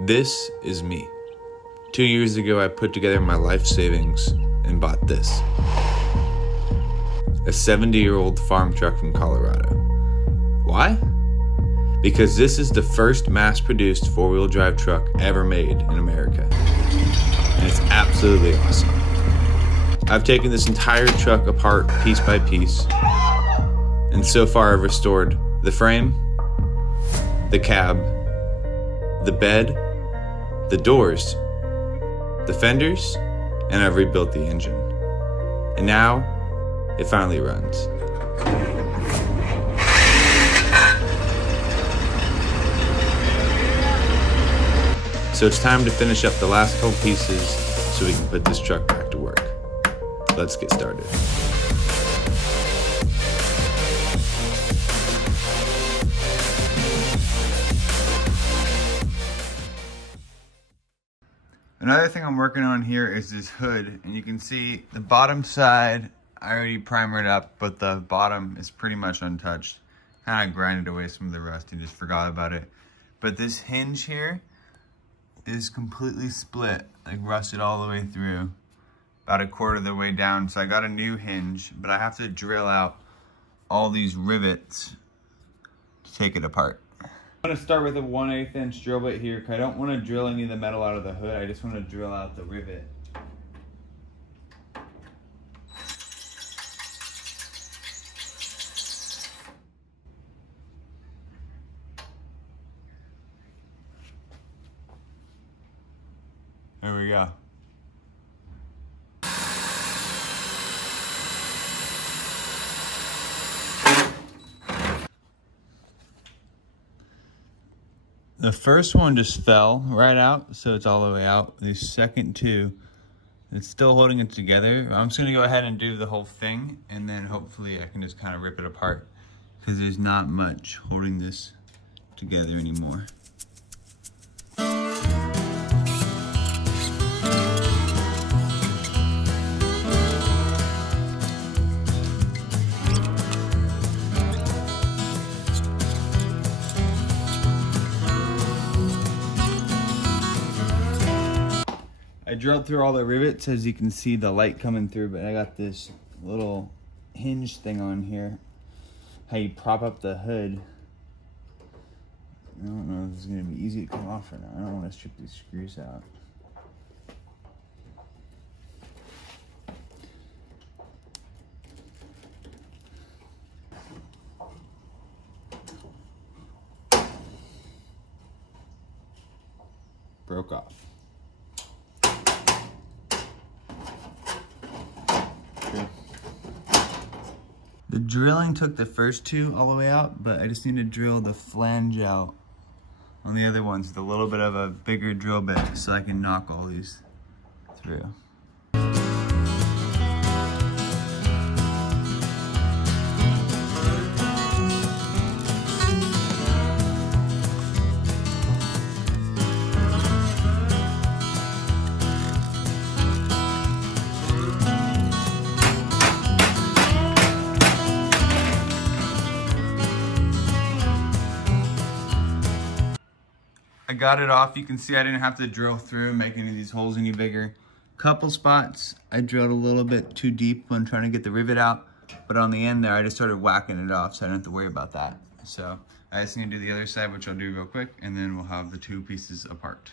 This is me. 2 years ago, I put together my life savings and bought this. A 70-year-old farm truck from Colorado. Why? Because this is the first mass-produced four-wheel drive truck ever made in America. And it's absolutely awesome. I've taken this entire truck apart piece by piece, and so far I've restored the frame, the cab, the bed, the doors, the fenders, and I've rebuilt the engine. And now, it finally runs. So it's time to finish up the last couple pieces so we can put this truck back to work. Let's get started. Another thing I'm working on here is this hood, and you can see the bottom side, I already primered up, but the bottom is pretty much untouched. Kind of grinded away some of the rust and just forgot about it. But this hinge here is completely split, like rusted all the way through, about a quarter of the way down. So I got a new hinge, but I have to drill out all these rivets to take it apart. I'm gonna start with a 1/8 inch drill bit here, because I don't want to drill any of the metal out of the hood. I just want to drill out the rivet. There we go. The first one just fell right out, so it's all the way out. The second two, it's still holding it together. I'm just gonna go ahead and do the whole thing, and then hopefully I can just kind of rip it apart, because there's not much holding this together anymore. I drilled through all the rivets, as you can see the light coming through, but I got this little hinge thing on here. How you prop up the hood. I don't know if this is going to be easy to come off or not. I don't want to strip these screws out. Broke off. The drilling took the first two all the way out, but I just need to drill the flange out on the other ones with a little bit of a bigger drill bit so I can knock all these through. I got it off. You can see I didn't have to drill through, make any of these holes any bigger. Couple spots I drilled a little bit too deep when trying to get the rivet out, but on the end there I just started whacking it off, so I don't have to worry about that. So I just need to do the other side, which I'll do real quick, and then we'll have the two pieces apart.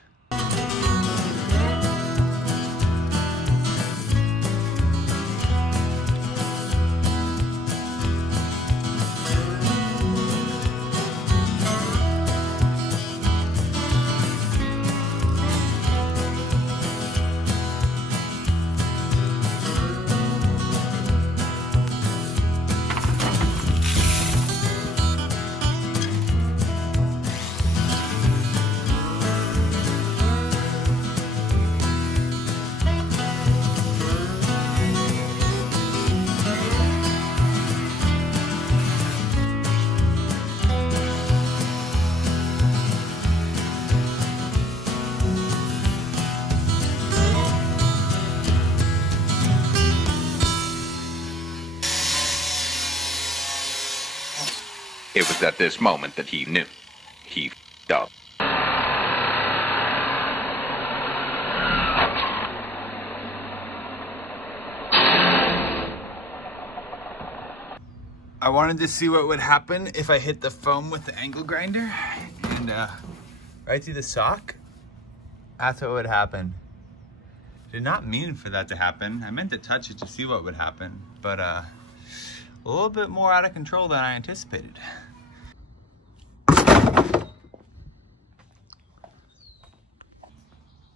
It was at this moment that he knew. He f***ed up. wanted to see what would happen if I hit the foam with the angle grinder and right through the sock. That's what would happen. Did not mean for that to happen. I meant to touch it to see what would happen, but a little bit more out of control than I anticipated.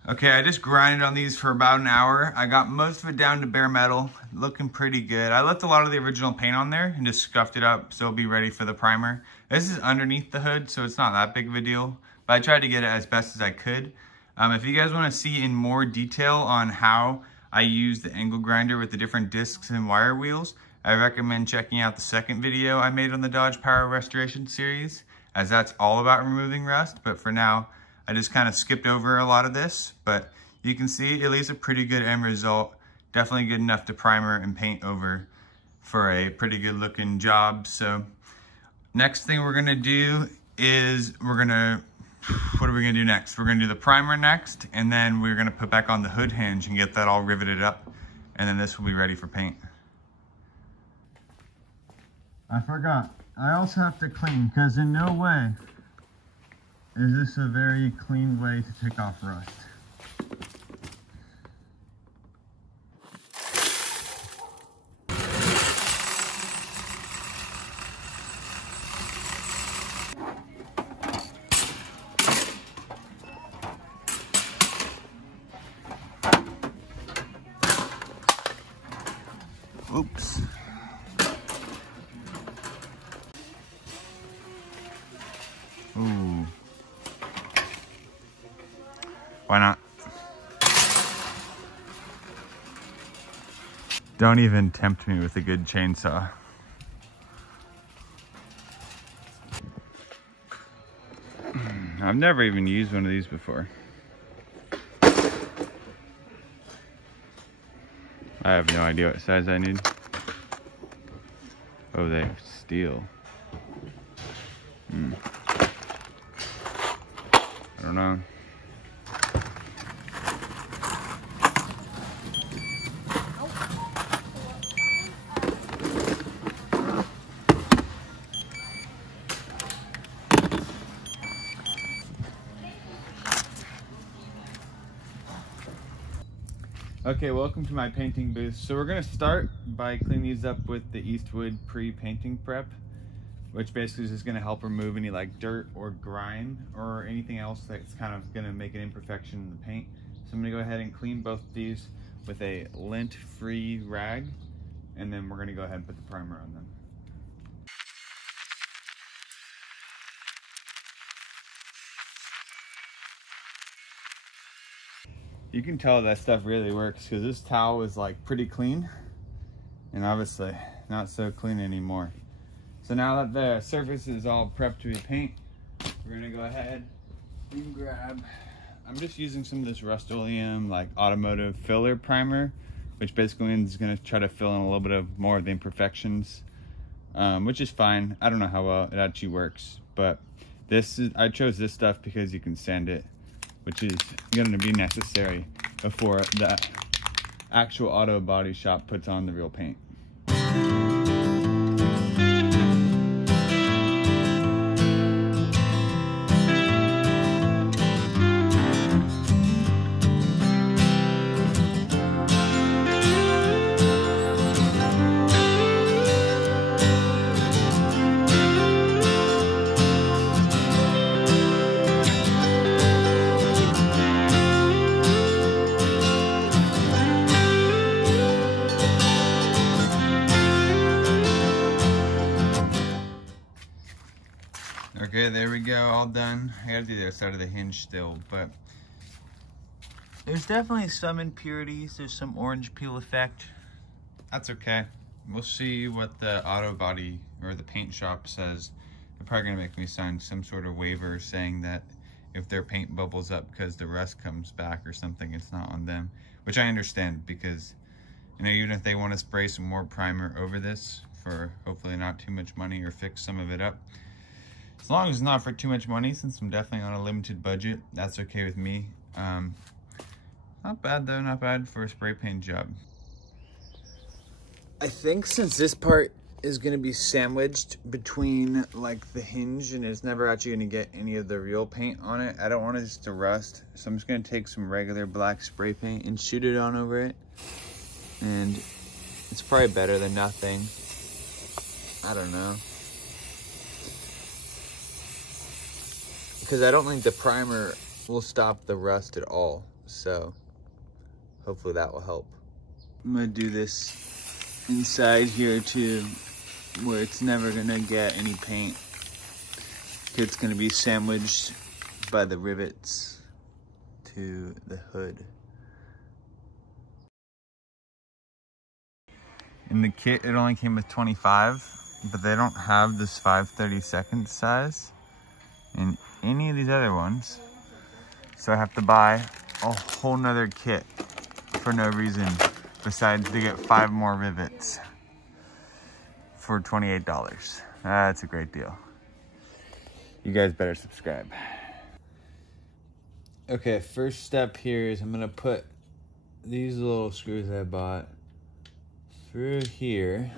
Okay, I just grinded on these for about an hour. I got most of it down to bare metal, looking pretty good. I left a lot of the original paint on there and just scuffed it up so it'll be ready for the primer. This is underneath the hood, so it's not that big of a deal, but I tried to get it as best as I could. If you guys want to see in more detail on how I use the angle grinder with the different discs and wire wheels, I recommend checking out the second video I made on the Dodge Power Restoration series, as that's all about removing rust. But for now, I just kind of skipped over a lot of this, but you can see it leaves a pretty good end result. Definitely good enough to primer and paint over for a pretty good looking job. So next thing we're gonna do is what are we gonna do next? We're gonna do the primer next, and then we're gonna put back on the hood hinge and get that all riveted up, and then this will be ready for paint. I forgot, I also have to clean, because in no way is this a very clean way to take off rust. Oops. Ooh. Why not? Don't even tempt me with a good chainsaw. I've never even used one of these before. I have no idea what size I need. Oh, they're steel. I don't know. Okay, welcome to my painting booth. So we're gonna start by cleaning these up with the Eastwood pre-painting prep, which basically is just gonna help remove any like dirt or grime or anything else that's kind of gonna make an imperfection in the paint. So I'm gonna go ahead and clean both of these with a lint-free rag, and then we're gonna go ahead and put the primer on them. You can tell that stuff really works because this towel is like pretty clean and obviously not so clean anymore. So now that the surface is all prepped to be paint, we're gonna go ahead and grab, I'm just using some of this Rust-Oleum like automotive filler primer, which basically is gonna try to fill in a little bit of more of the imperfections, which is fine. I don't know how well it actually works, but I chose this stuff because you can sand it, which is going to be necessary before the actual auto body shop puts on the real paint. Okay, there we go, all done. I gotta do the other side of the hinge still, but there's definitely some impurities. There's some orange peel effect. That's okay. We'll see what the auto body or the paint shop says. They're probably gonna make me sign some sort of waiver saying that if their paint bubbles up because the rust comes back or something, it's not on them, which I understand because, you know, even if they want to spray some more primer over this for hopefully not too much money or fix some of it up, as long as it's not for too much money, since I'm definitely on a limited budget, that's okay with me. Not bad though, not bad for a spray paint job. I think since this part is gonna be sandwiched between like the hinge, and it's never actually gonna get any of the real paint on it. I don't want it just to rust, so I'm just gonna take some regular black spray paint and shoot it on over it. And it's probably better than nothing. I don't know. Because I don't think the primer will stop the rust at all. So hopefully that will help. I'm gonna do this inside here too, where it's never gonna get any paint. It's gonna be sandwiched by the rivets to the hood. In the kit, it only came with 25, but they don't have this 5/32 size in any of these other ones. So I have to buy a whole nother kit for no reason besides to get 5 more rivets for $28. That's a great deal. You guys better subscribe. Okay, first step here is I'm gonna put these little screws I bought through here,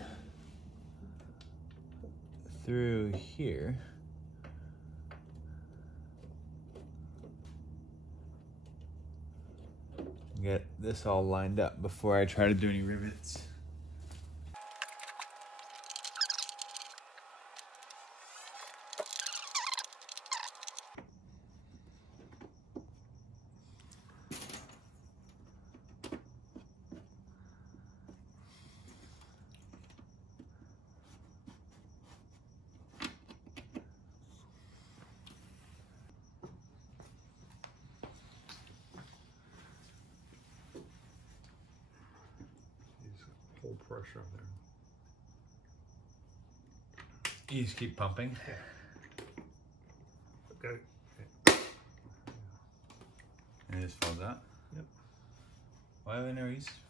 through here. Get this all lined up before I try to do any rivets. Pressure on there. You just keep pumping. Okay. And it just falls out? Yep. Why have I never used it before?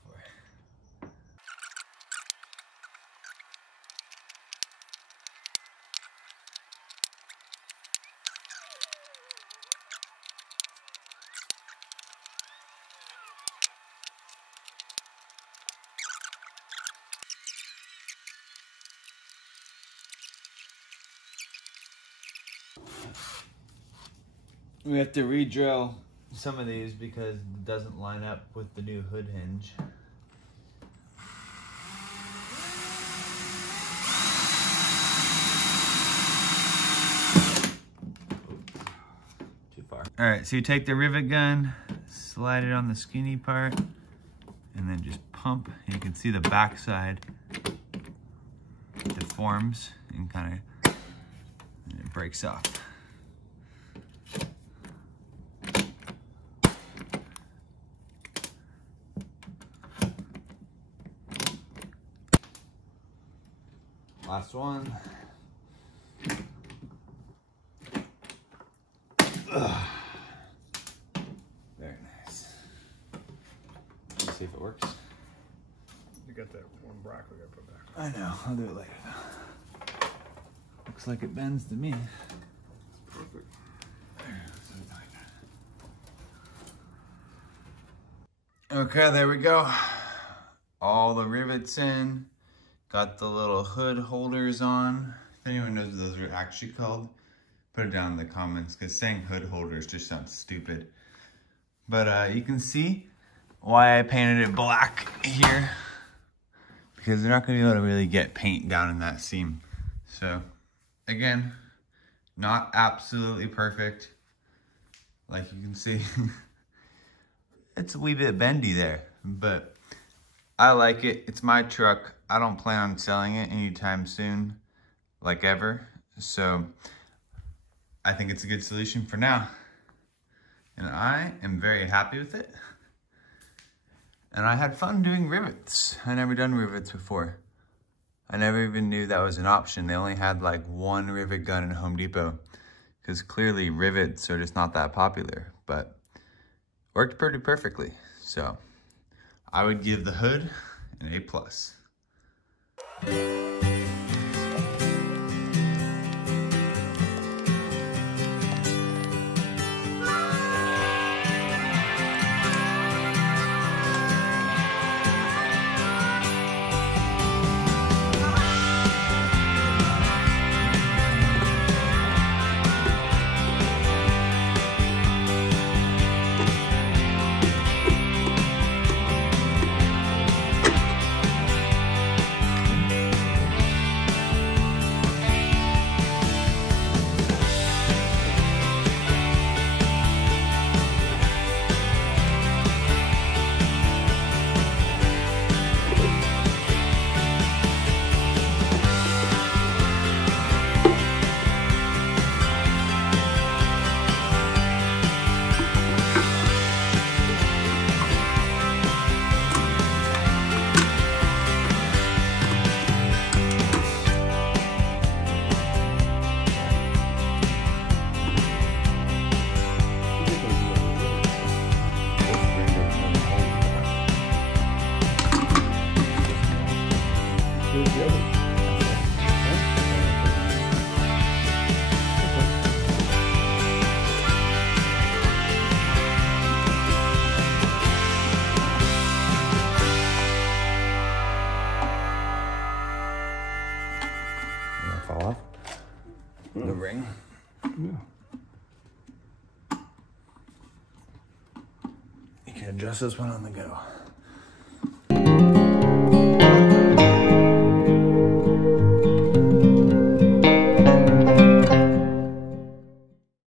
We have to re-drill some of these because it doesn't line up with the new hood hinge. Too far. All right, so you take the rivet gun, slide it on the skinny part, and then just pump. And you can see the backside deforms and kind of it breaks off. Last one. Ugh. Very nice. Let's see if it works. You got that one bracket we gotta put back. I know, I'll do it later though. Looks like it bends to me. Perfect. Okay, there we go. All the rivets in. Got the little hood holders on. If anyone knows what those are actually called, put it down in the comments, because saying hood holders just sounds stupid. But you can see why I painted it black here, because they're not going to be able to really get paint down in that seam. So again, not absolutely perfect. Like you can see, it's a wee bit bendy there, but I like it. It's my truck. I don't plan on selling it anytime soon, like ever. So I think it's a good solution for now. And I am very happy with it. And I had fun doing rivets. I never done rivets before. I never even knew that was an option. They only had like one rivet gun in Home Depot, because clearly rivets are just not that popular, but worked pretty perfectly. So I would give the hood an A+. ring. Yeah. You can adjust this one on the go.